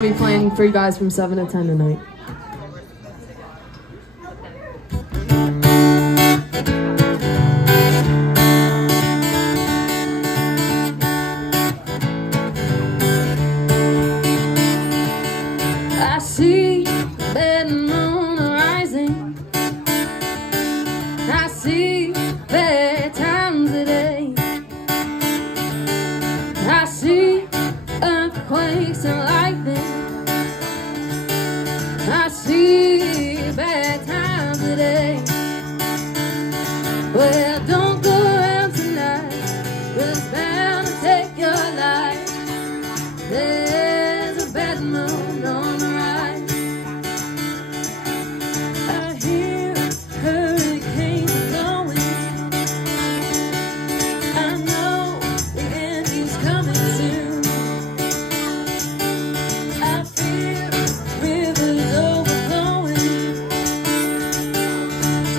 I'll be playing for you guys from 7 to 10 tonight. I see the bad moon rising. I see bad times today. I see earthquakes and lightning. I see bad times today. Well, don't go out tonight, 'cause it's bound to take your life. There's a bad moon on the rise. I hear hurricanes blowing. I know the end is coming soon. I feel rivers overflowing.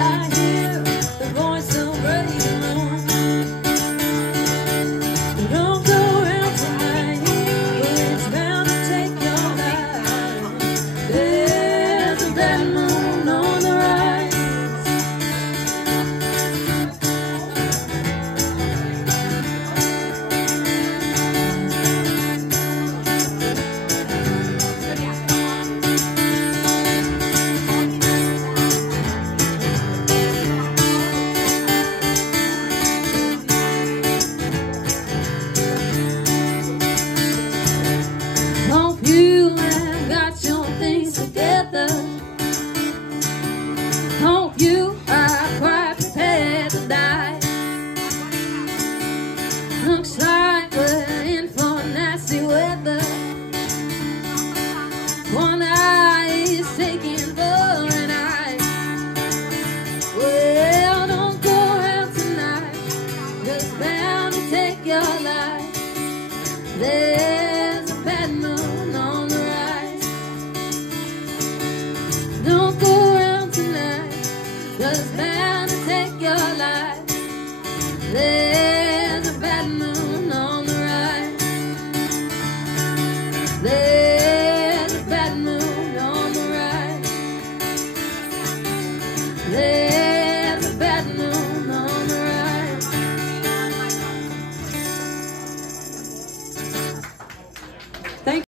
I hear the voice of radio. Don't go out tonight, it's bound to take your life. There's a bad moon on the rise. Hope you have got your things together. Hope you are quite prepared to die. Looks like we're in for nasty weather. One eye is taking for an eye. Well, don't go out tonight, 'cause it's bound to take your life. There's a bad moon on the rise. Don't go out tonight, 'cause it's bound